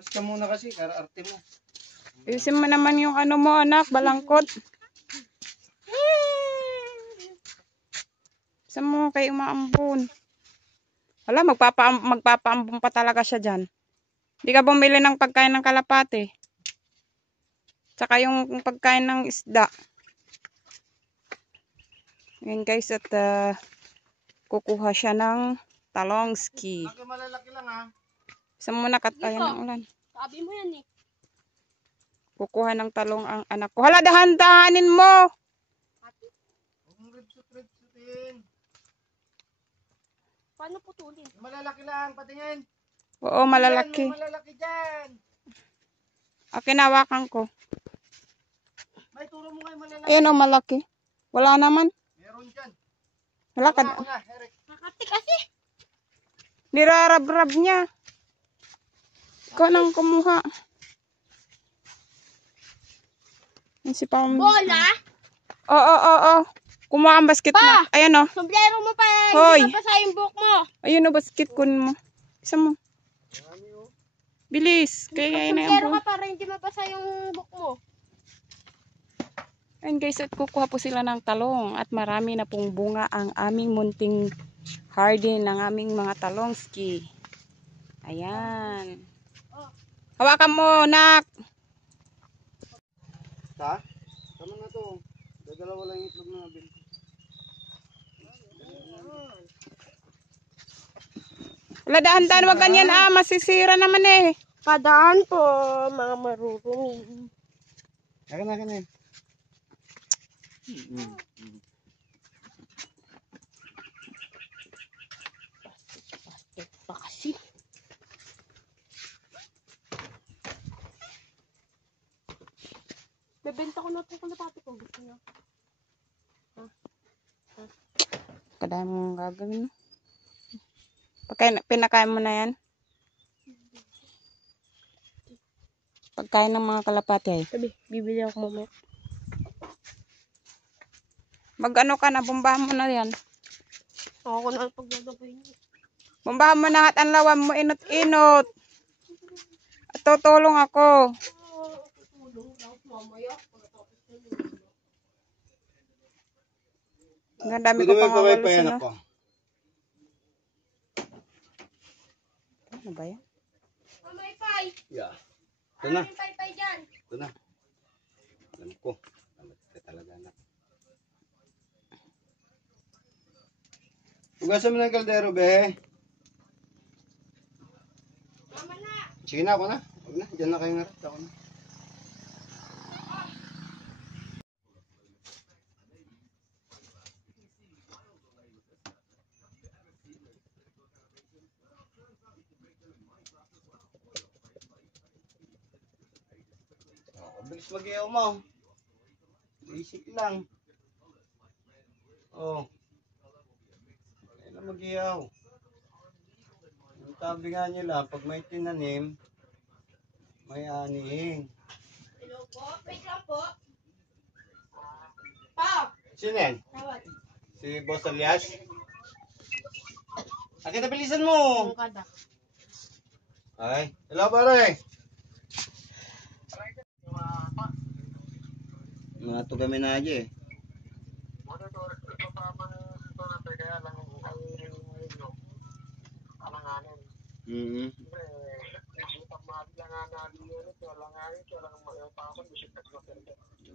Basta muna kasi, karaarte mo. Ayusin mo naman yung ano mo, anak, balangkot. Saan mo kayo umaambon? Wala, magpapaambon pa talaga siya dyan. Hindi ka bumili ng pagkain ng kalapate. Tsaka yung pagkain ng isda. Ngayon guys, at kukuha siya ng talongski. Laki malalaki lang ha. Saan mo na katayan ng ulan? Sabi mo yan eh. Kukuha ng talong ang anak ko. Hala, dahan-dahanin mo! Huwag mong ribsut-ribsutin. Paano putulin? Malalaki lang, patingin. Oo, malalaki. May malalaki dyan. Kinawakan ko. May turo mo kayo malalaki. Ayan o, malaki. Wala naman. Meron dyan. Wala ka. Ako na, Eric. Nakati kasi. Nirarab-rab niya. Ikaw nang kumuha. Yan si Pam. Bola? Oo. Kumuha ang basket na. Ayan o. Sombrero mo pa. Hoy. Hindi mabasa yung buhok mo. Ayun o, basket kun mo. Isa mo. Bilis. Kaya na Sombrero yung ka para hindi mabasa yung buhok mo. Ayun guys, at kukuha po sila ng talong. At marami na pong bunga ang aming munting garden ng aming mga talongski. Ayan. Hawakan mo, nak. Ha? Tama na to. Dadalawa lang yung itlog na nabil. Wala, dahan-dahan, wag ganyan masisira naman eh. Padaan po, mga marurong. Akin na. Basket pa kasi. Nabenta ko na ito kalapati ko. Gusto niya. Kadami mong gagawin. Pinakain mo na yan. Pagkain ng mga kalapati ay. Sabi, bibili ako mamaya. Mag-ano ka na, bombahan mo na yan. Ako na ang paggagawin niya. Bombahan mo na at ang lawan mo, inot-inot. At tutulong ako. Ang dami ko pang awalusin, no? Ano ba yan? Mamay pay! Yeah. Ito na. May pay dyan. Ito na. Alam ko. Alam ka talaga na. Ugasan mo ng kaldero, be. Mama na! Sige na, ako na. Huwag na. Diyan na kayo nga. Ako na. Bilis mag-iyaw mo. Basic lang. Oh. Kaya na mag-iyaw. Ang sabi nga nila, pag may tinanim, may anihin. Hello po? Wait lang po. Pa! Sino yan? Tawad. Si Boss Alias? Akita bilisan mo! Ang kada. Ay, hello pare! Mga tugami na aja eh.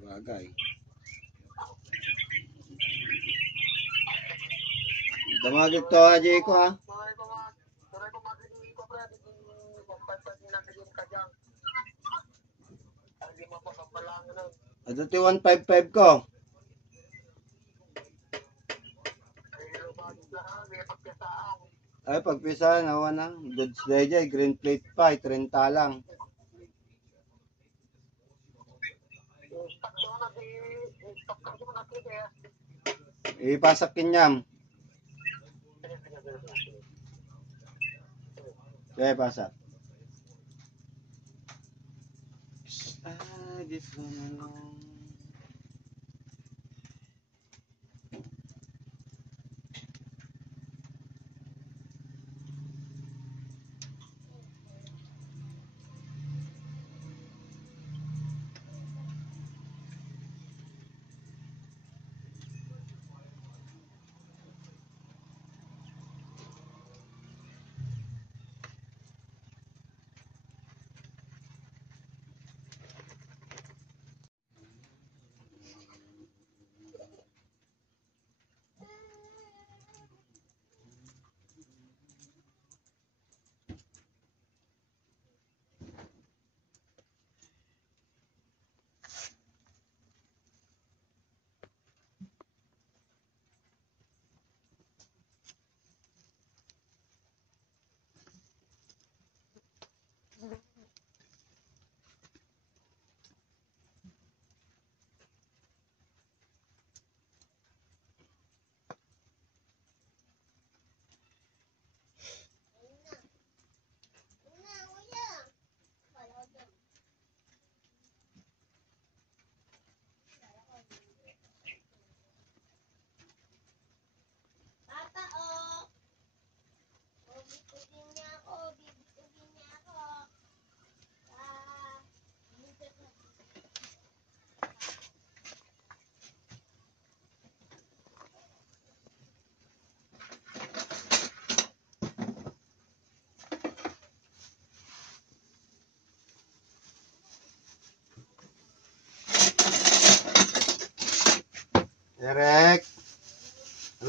Bagay. Damagit to aja ko ha. Adati 155 ko. Ay, pagpisa, nawa na. Goods day dyan, green plate pa, 30 lang. Ipasak kinyam. Kaya pasak. I just wanna know.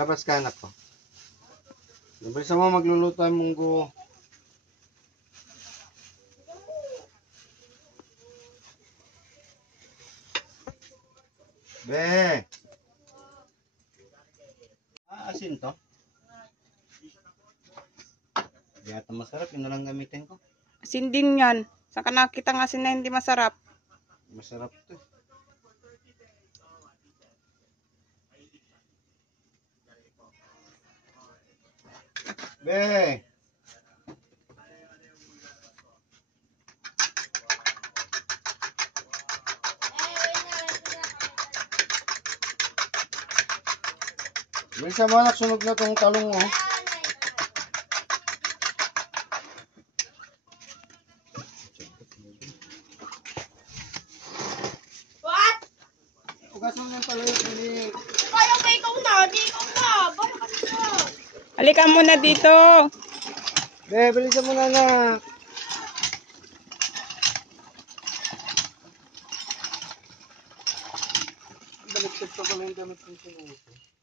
Labas ka anak ko. Bilisan mo magluluto ang munggo. Be. Asin to. Di ata masarap, yun na lang gamitin ko. Asin din yan. Saan ka nakita ng asin na hindi masarap? Masarap to. Be. Bilisan mo anak, sunog na tong talong oh. What? Ugas mo ng talong ini. Kaya ba ikaw na? Di ikaw na. Baka ka na. Halika muna dito. Be, bilisan mo na anak. Baliktad pa pala yung damit ng sinuso.